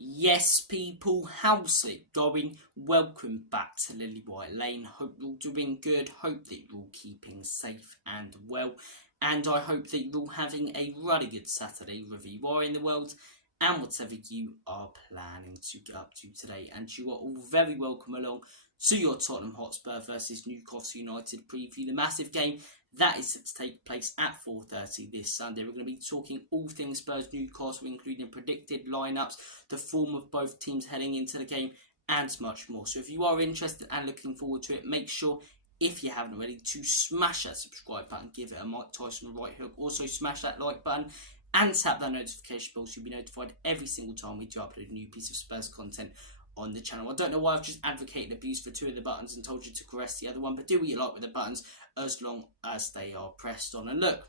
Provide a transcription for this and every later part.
Yes, people, how's it going? Welcome back to Lily White Lane. Hope you're all doing good. Hope that you're all keeping safe and well. And I hope that you're all having a really good Saturday, wherever you are in the world, and whatever you are planning to get up to today. And you are all very welcome along to your Tottenham Hotspur versus Newcastle United preview, the massive game that is set to take place at 4:30 this Sunday. We're going to be talking all things Spurs Newcastle, including predicted lineups, the form of both teams heading into the game, and much more. So if you are interested and looking forward to it, make sure, if you haven't already, to smash that subscribe button, give it a Mike Tyson right hook. Also smash that like button and tap that notification bell so you'll be notified every single time we do upload a new piece of Spurs content on the channel. I don't know why I've just advocated abuse for two of the buttons and told you to caress the other one, but do what you like with the buttons as long as they are pressed on. And look,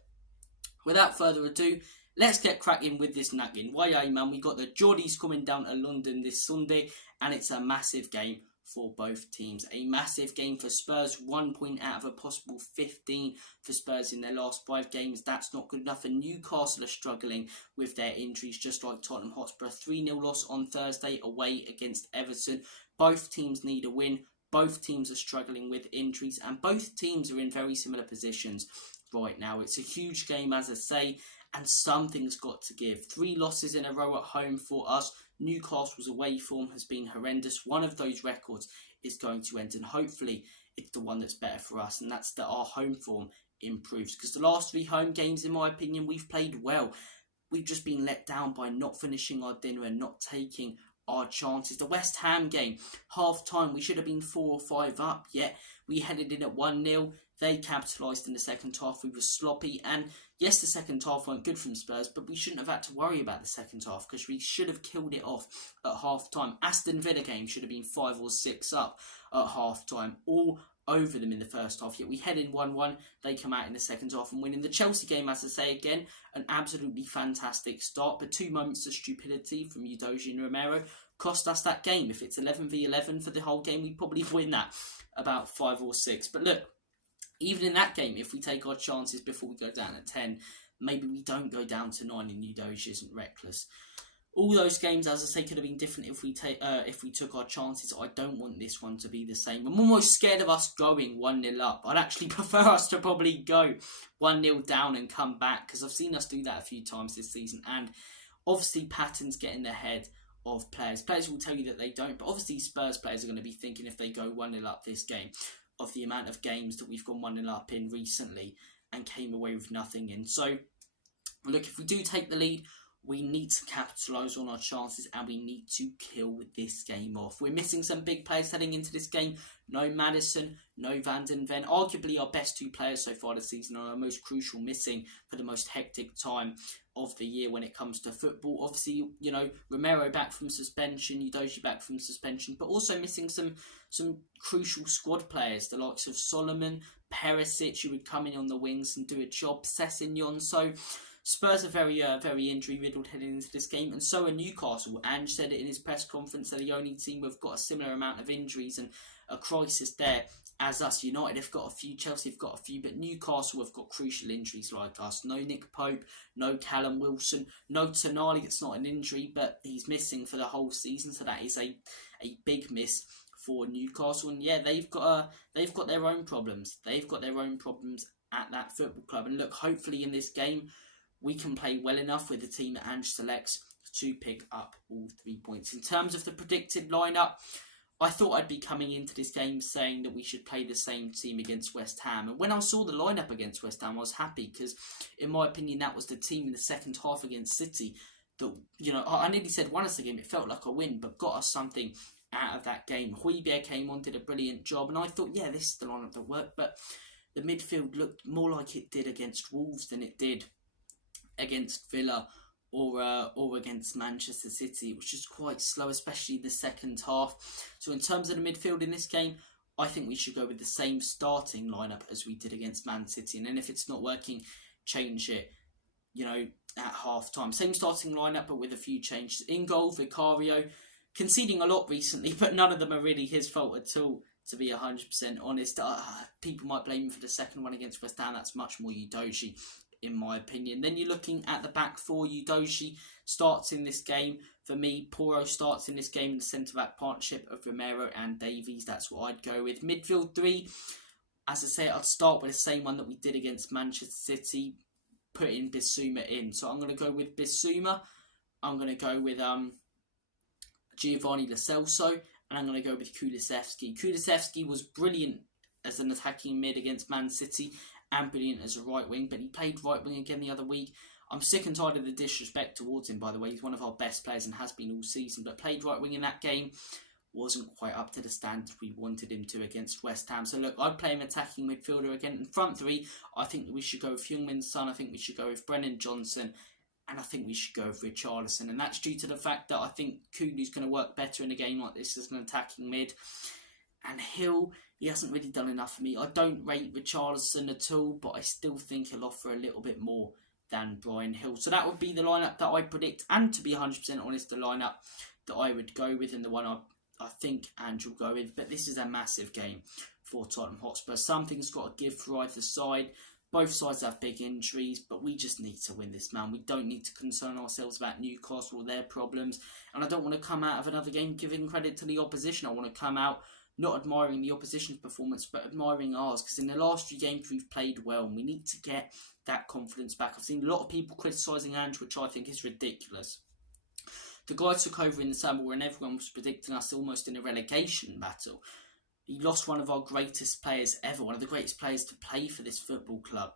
without further ado, let's get cracking with this nagging. Why, man, we got the Geordies coming down to London this Sunday, and it's a massive game for both teams. A massive game for Spurs, 1 point out of a possible 15 for Spurs in their last 5 games. That's not good enough, and Newcastle are struggling with their injuries, just like Tottenham Hotspur. 3-0 loss on Thursday away against Everton. Both teams need a win. Both teams are struggling with injuries, and both teams are in very similar positions right now. It's a huge game, as I say, and something's got to give. 3 losses in a row at home for us. Newcastle's away form has been horrendous. One of those records is going to end, and hopefully it's the one that's better for us, and that's that our home form improves. Because the last 3 home games, in my opinion, we've played well. We've just been let down by not finishing our dinner and not taking our chances. The West Ham game, half time, we should have been 4 or 5 up, yet we headed in at 1-0. They capitalised in the second half. We were sloppy, and yes, the second half weren't good from Spurs, but we shouldn't have had to worry about the second half because we should have killed it off at half time. Aston Villa game should have been 5 or 6 up at half time, all over them in the first half, yet we head in 1-1. They come out in the second half and win. In the Chelsea game, as I say again, an absolutely fantastic start, but 2 moments of stupidity from Udogie and Romero cost us that game. If it's 11v11 for the whole game, we probably win that about 5 or 6. But look, even in that game, if we take our chances before we go down at 10, maybe we don't go down to 9 and Udogie isn't reckless. All those games, as I say, could have been different if we took our chances. I don't want this one to be the same. I'm almost scared of us going 1-0 up. I'd actually prefer us to probably go 1-0 down and come back, because I've seen us do that a few times this season. And obviously patterns get in the head of players. Players will tell you that they don't, but obviously Spurs players are going to be thinking, if they go 1-0 up this game, of the amount of games that we've gone 1-0 up in recently and came away with nothing in. So, look, if we do take the lead, we need to capitalise on our chances and we need to kill this game off. We're missing some big players heading into this game. No Maddison, no Van den Ven. Arguably our best 2 players so far this season are our most crucial, missing for the most hectic time of the year when it comes to football. Obviously, you know, Romero back from suspension, Udogie back from suspension, but also missing some crucial squad players, the likes of Solomon, Perisic, who would come in on the wings and do a job, Sessegnon. So Spurs are very injury-riddled heading into this game, and so are Newcastle. Ange said it in his press conference, they're the only team who've got a similar amount of injuries and a crisis there as us. United have got a few, Chelsea have got a few, but Newcastle have got crucial injuries like us. No Nick Pope, no Callum Wilson, no Tonali. It's not an injury, but he's missing for the whole season, so that is a big miss for Newcastle. And yeah, they've got their own problems. They've got their own problems at that football club. And look, hopefully in this game, we can play well enough with the team that Ange selects to pick up all 3 points. In terms of the predicted lineup, I thought I'd be coming into this game saying that we should play the same team against West Ham. And when I saw the lineup against West Ham, I was happy because, in my opinion, that was the team in the second half against City that, you know, I nearly said won us a game. It felt like a win, but got us something out of that game. Højbjerg came on, did a brilliant job, and I thought, yeah, this is the lineup that worked. But the midfield looked more like it did against Wolves than it did against Villa or against Manchester City. It was just quite slow, especially the second half. So in terms of the midfield in this game, I think we should go with the same starting lineup as we did against Man City. And then if it's not working, change it, you know, at half time. Same starting lineup, but with a few changes. In goal, Vicario, conceding a lot recently, but none of them are really his fault at all, to be 100% honest. People might blame him for the second one against West Ham. That's much more Udogie. in my opinion. Then you're looking at the back four. Udogie starts in this game. For me, Porro starts in this game in the centre-back partnership of Romero and Davies. That's what I'd go with. Midfield three, as I say, I'd start with the same one that we did against Manchester City, putting Bissouma in. So I'm going to go with Bissouma. I'm going to go with Giovanni Lo Celso, and I'm going to go with Kulusevski. Kulusevski was brilliant as an attacking mid against Man City and brilliant as a right wing, but he played right wing again the other week. I'm sick and tired of the disrespect towards him, by the way. He's one of our best players and has been all season, but played right wing in that game wasn't quite up to the standard we wanted him to against West Ham. So look, I'd play him attacking midfielder again. In front three, I think that we should go with Heung-min Son, I think we should go with Brennan Johnson, and I think we should go with Richarlison. And that's due to the fact that I think Kulu's going to work better in a game like this as an attacking mid. And Hill, he hasn't really done enough for me. I don't rate Richarlison at all, but I still think he'll offer a little bit more than Bryan Hill. So that would be the lineup that I predict, and to be 100% honest, the lineup that I would go with and the one I think Andrew will go with. But this is a massive game for Tottenham Hotspur. Something's got to give for either side. Both sides have big injuries, but we just need to win this, man. We don't need to concern ourselves about Newcastle or their problems. And I don't want to come out of another game giving credit to the opposition. I want to come out not admiring the opposition's performance, but admiring ours. Because in the last 3 games, we've played well, and we need to get that confidence back. I've seen a lot of people criticising Andrew, which I think is ridiculous. The guy took over in the summer and everyone was predicting us almost in a relegation battle. He lost one of our greatest players ever, one of the greatest players to play for this football club.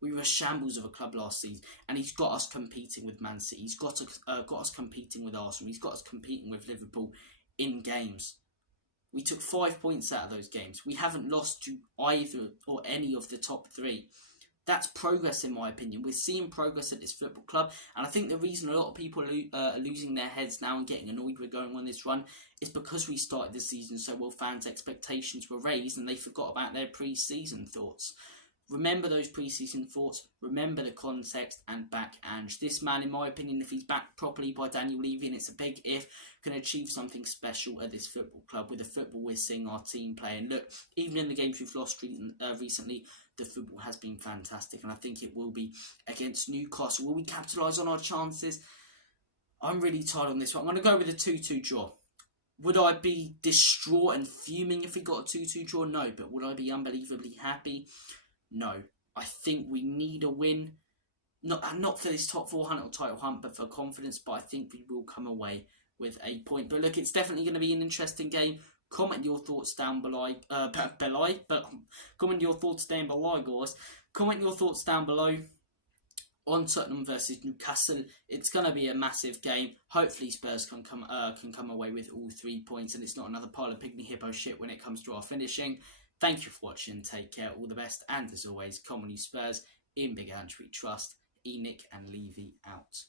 We were a shambles of a club last season, and he's got us competing with Man City. He's got us competing with Arsenal. He's got us competing with Liverpool in games. We took 5 points out of those games. We haven't lost to either or any of the top 3. That's progress, in my opinion. We're seeing progress at this football club, and I think the reason a lot of people are losing their heads now and getting annoyed with going on this run is because we started the season so well. Fans' expectations were raised, and they forgot about their pre-season thoughts. Remember those pre-season thoughts, remember the context, and back Ange. This man, in my opinion, if he's backed properly by Daniel Levy, and it's a big if, can achieve something special at this football club with the football we're seeing our team play. And look, even in the games we've lost recently, the football has been fantastic, and I think it will be against Newcastle. Will we capitalise on our chances? I'm really tired on this one. I'm going to go with a 2-2 draw. Would I be distraught and fuming if we got a 2-2 draw? No. But would I be unbelievably happy? No. I think we need a win. Not for this top 400 title hunt, but for confidence. But I think we will come away with a point. But look, it's definitely going to be an interesting game. Comment your thoughts down below. Comment your thoughts down below, guys. Comment your thoughts down below on Tottenham versus Newcastle. It's going to be a massive game. Hopefully Spurs can come away with all 3 points, and it's not another pile of pygmy hippo shit when it comes to our finishing. Thank you for watching. Take care. All the best. And as always, come on you Spurs. In Big Andrew we trust. Enoch and Levy out.